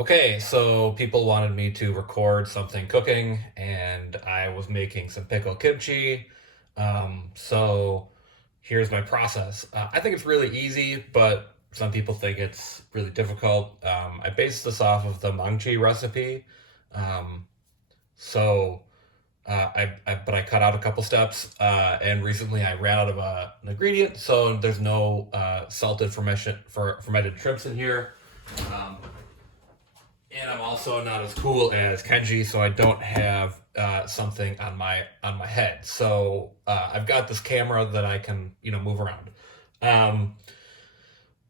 Okay, so people wanted me to record something cooking, and I was making some pickled kimchi. So here's my process. I think it's really easy, but some people think it's really difficult. I based this off of the mangchi recipe. Um, so but I cut out a couple steps, and recently I ran out of an ingredient, so there's no salted fermented shrimps in here. Um, and I'm also not as cool as Kenji, so I don't have something on my head. So I've got this camera that I can move around. Um,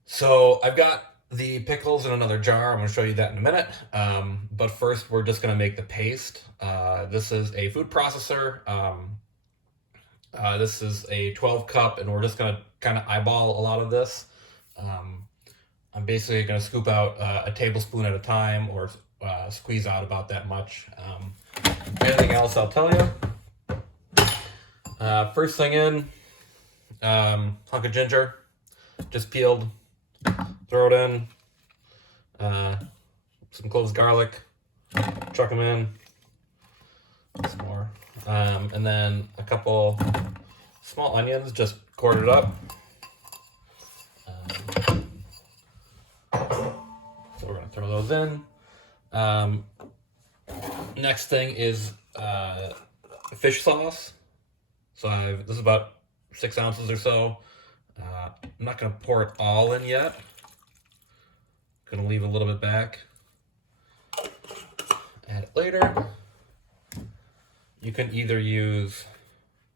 so I've got the pickles in another jar. I'm going to show you that in a minute. But first, we're just going to make the paste. This is a food processor. This is a 12 cup, and we're just going to kind of eyeball a lot of this. I'm basically going to scoop out a tablespoon at a time, or squeeze out about that much. Anything else I'll tell you. First thing in, hunk of ginger, just peeled, throw it in. Some cloves garlic, chuck them in. Some more. And then a couple small onions, just quartered up. So we're going to throw those in. Next thing is fish sauce. So this is about 6 ounces or so. I'm not going to pour it all in yet. Going to leave a little bit back. Add it later. You can either use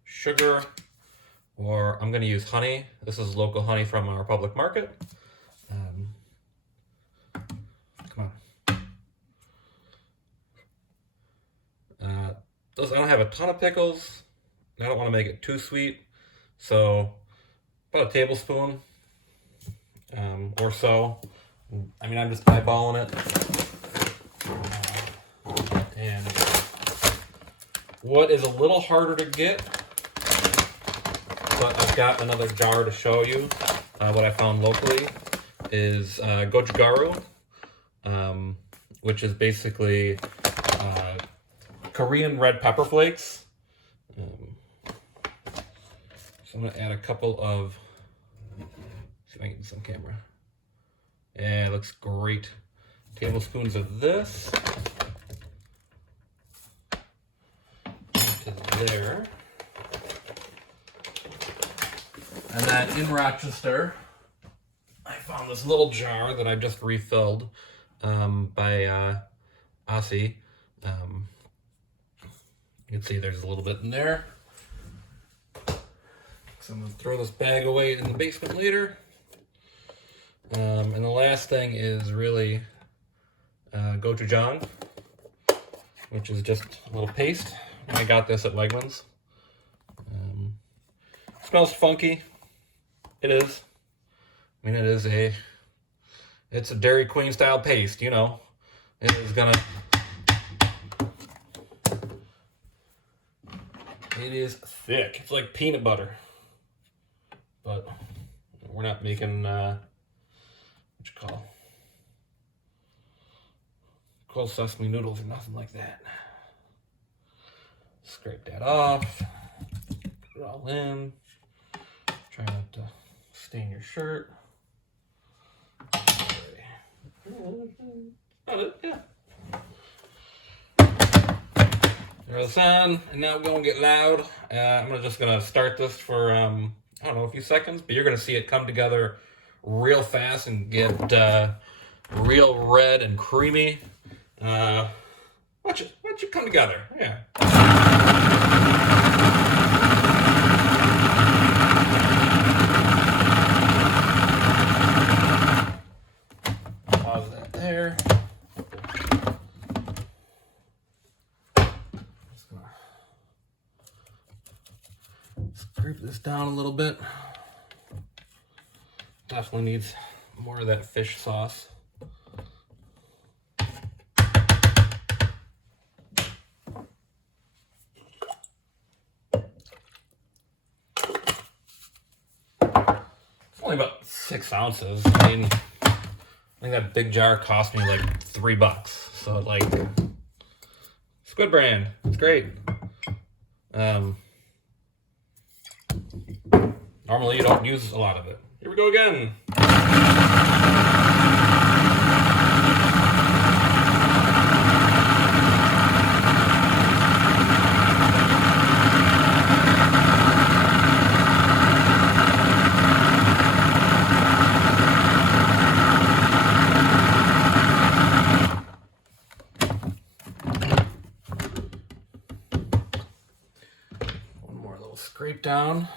sugar, or I'm going to use honey. This is local honey from our public market. Come on. I don't have a ton of pickles. I don't want to make it too sweet, so about a tablespoon or so. I mean, I'm just eyeballing it. And what is a little harder to get, but I've got another jar to show you, what I found locally, is gochugaru, which is basically Korean red pepper flakes. So I'm going to add a couple of, see if I can get some camera. Yeah, it looks great. Tablespoons of this. To there. And then in Rochester, I found this little jar that I just refilled by Saucy. You can see there's a little bit in there. So I'm going to throw this bag away in the basement later. And the last thing is really gochujang, which is just a little paste. I got this at Wegmans. Smells funky. It is. I mean, it's a Dairy Queen style paste, you know. It is gonna, it is thick. It's like peanut butter. But we're not making, what you call sesame noodles or nothing like that. Scrape that off. Put it all in. Try not to stain your shirt. Yeah. There's the sound, and now we're gonna get loud. I'm just gonna start this for I don't know, a few seconds, but you're gonna see it come together real fast and get real red and creamy. Watch it come together. Yeah. Pause that there. Just gonna scrape this down a little bit. Definitely needs more of that fish sauce. Only about 6 ounces. I mean, think that big jar cost me like $3. So like, Squid brand, it's great. Normally you don't use a lot of it. Here we go again. One more little scrape down.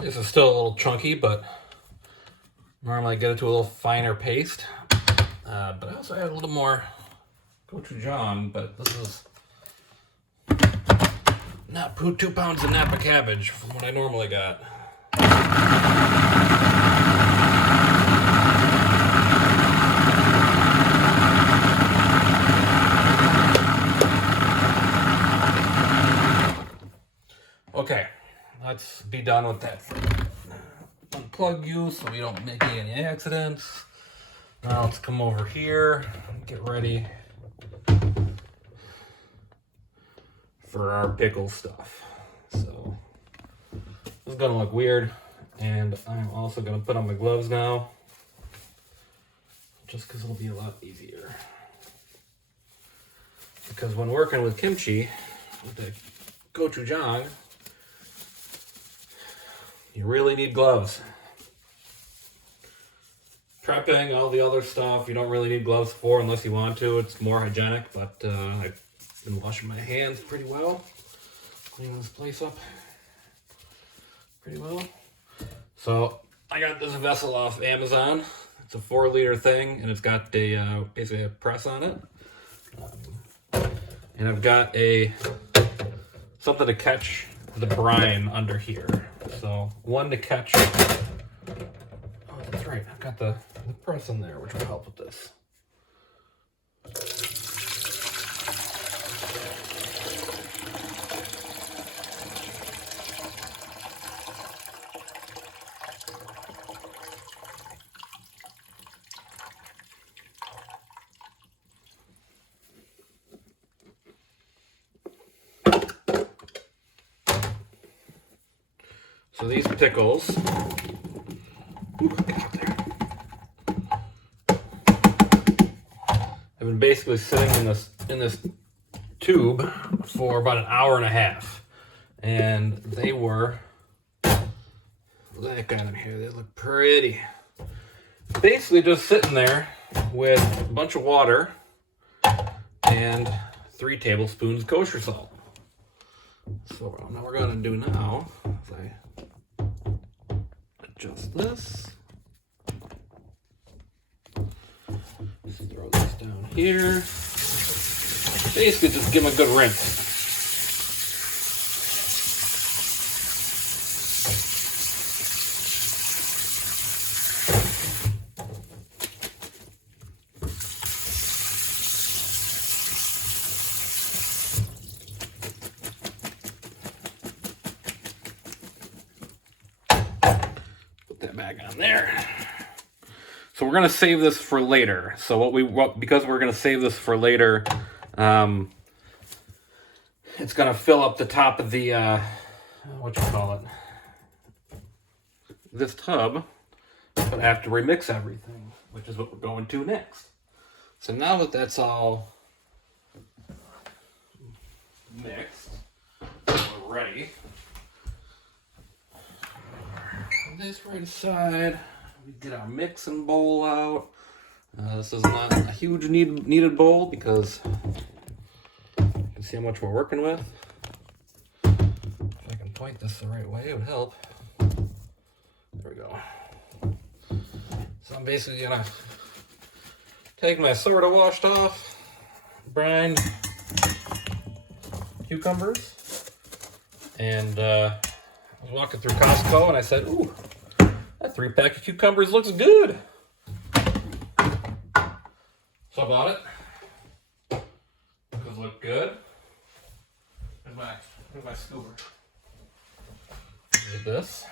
This is still a little chunky, but normally I get it to a little finer paste. But I also add a little more gochujang, but this is not 2 pounds of Napa cabbage from what I normally got. Okay, let's be done with that. Unplug you so we don't make any accidents. Now let's come over here and get ready for our pickle stuff. So this is gonna look weird, and I'm also gonna put on my gloves now, just because it'll be a lot easier. Because when working with kimchi, with the gochujang, you really need gloves. Prepping, all the other stuff, you don't really need gloves for unless you want to. It's more hygienic, but I've been washing my hands pretty well. Cleaning this place up pretty well. So I got this vessel off Amazon. It's a 4-liter thing, and it's got a basically a press on it. And I've got something to catch the brine under here. So one to catch. Oh, that's right. I've got the press in there, which will help with this. So these pickles, have been basically sitting in this tube for about an hour and a half, and they were, look at them here, they look pretty. Basically just sitting there with a bunch of water and 3 tablespoons kosher salt. So what we're gonna do now is I adjust this. Just throw this down here. Basically just give them a good rinse. That back on there. So we're gonna save this for later. So because we're gonna save this for later, it's gonna fill up the top of the this tub, but I have to remix everything, which is what we're going to next. So now that that's all mixed, we're ready. This right aside, we get our mixing bowl out. This is not a huge needed bowl because you can see how much we're working with. If I can point this the right way, it would help. There we go. So I'm basically gonna take my sort of washed off brine cucumbers, and I was walking through Costco and I said, ooh, that 3-pack of cucumbers looks good. So I bought it because it looked good. Where's my scooper? Look at this.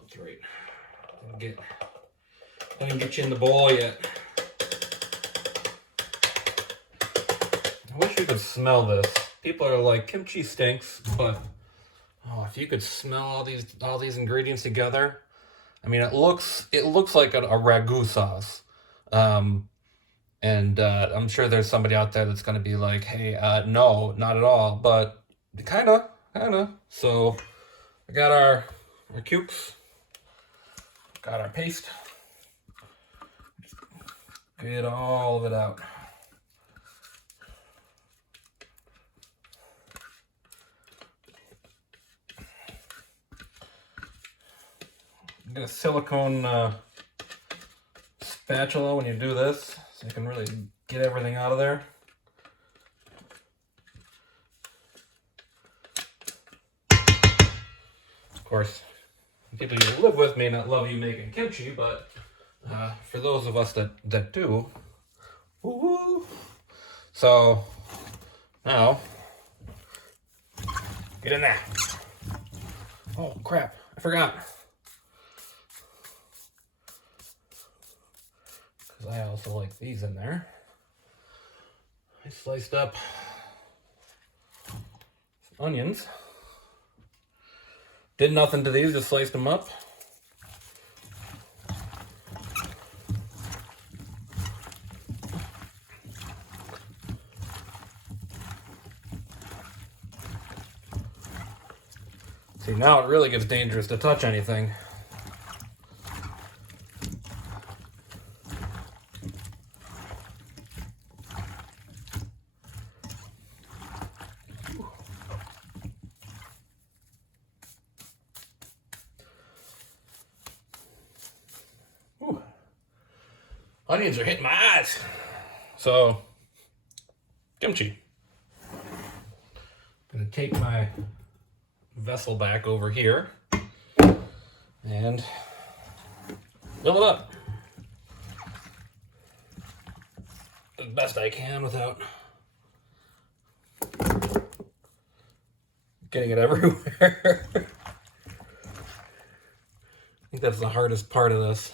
That's right. Didn't get you in the bowl yet. I wish you could smell this. People are like, kimchi stinks, but oh, if you could smell all these ingredients together. I mean, it looks like a ragu sauce. And I'm sure there's somebody out there that's going to be like, hey, no, not at all. But kind of. So I got our cubes. Got our paste. Get all of it out. Get a silicone spatula when you do this, so you can really get everything out of there. Of course, people you live with may not love you making kimchi, but for those of us that do, woo-hoo. So now get in there. Oh crap, I forgot. Because I also like these in there. I sliced up some onions. Did nothing to these, just sliced them up. See, now it really gets dangerous to touch anything. Ooh. Onions are hitting my eyes. So, kimchi. I'm gonna take my vessel back over here and fill it up as best I can without getting it everywhere. I think that's the hardest part of this.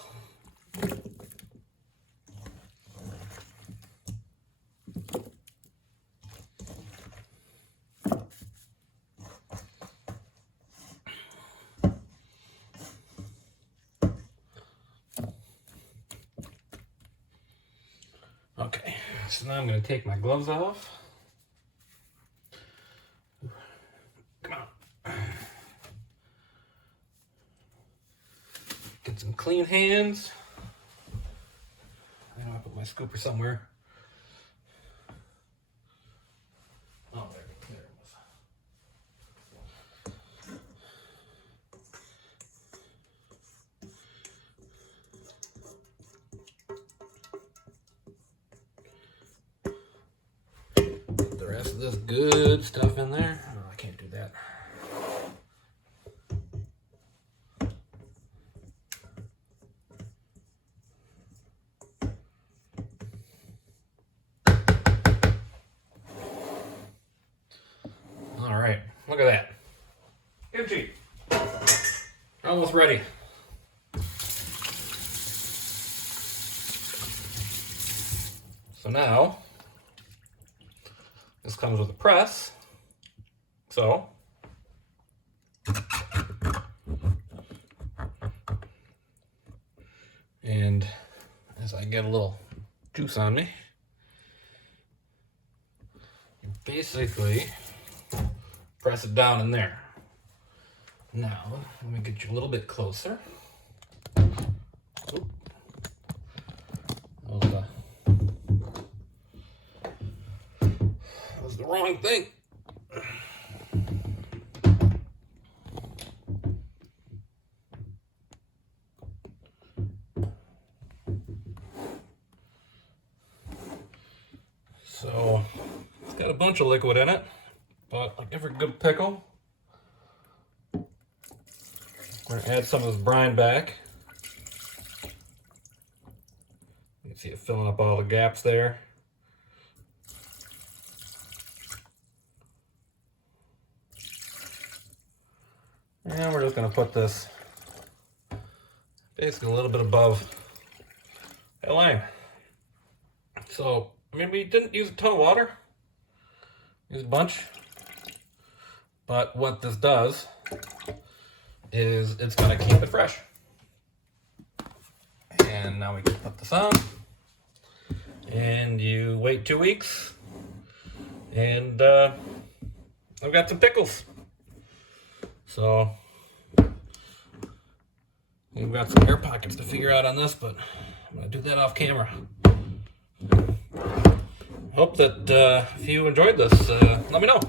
Okay, so now I'm going to take my gloves off. Come on. Get some clean hands. I know I put my scooper somewhere. Oh, there it was. Put the rest of this good stuff in there. Oh, I can't do that. All right, look at that. Kimchi. Almost ready. So now, this comes with a press. So, and as I get a little juice on me, you basically press it down in there. Now, let me get you a little bit closer. Oop. That was the wrong thing. So, it's got a bunch of liquid in it, but like every good pickle, we're going to add some of this brine back. You can see it filling up all the gaps there. And we're just gonna put this basically a little bit above that line. So, I mean, we didn't use a ton of water, use a bunch, but what this does is it's gonna keep it fresh. And now we can put this on, and you wait 2 weeks, and I've got some pickles. So we've got some air pockets to figure out on this, but I'm gonna do that off camera. Hope that if you enjoyed this, let me know.